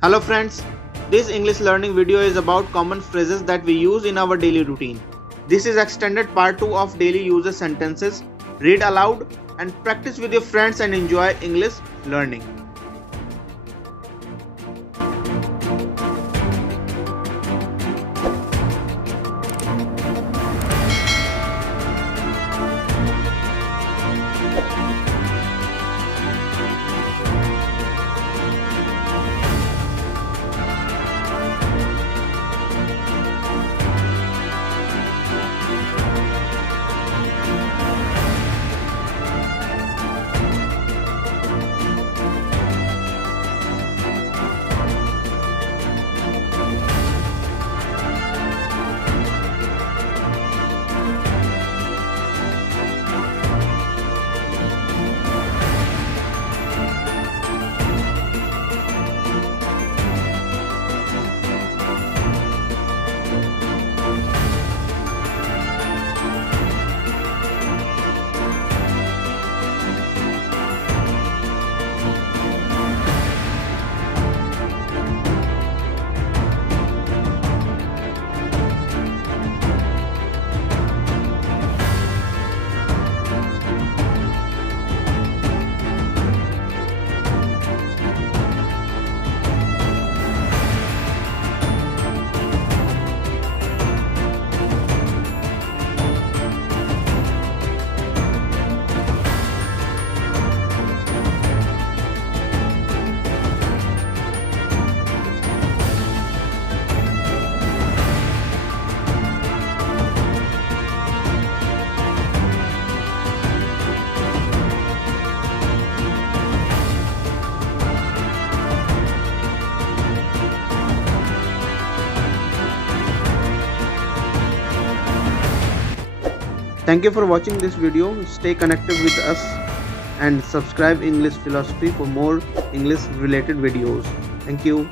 Hello friends, this English learning video is about common phrases that we use in our daily routine. This is extended part 2 of daily user sentences. Read aloud and practice with your friends and enjoy English learning. Thank you for watching this video. Stay connected with us and subscribe English Philosophy for more English related videos. Thank you.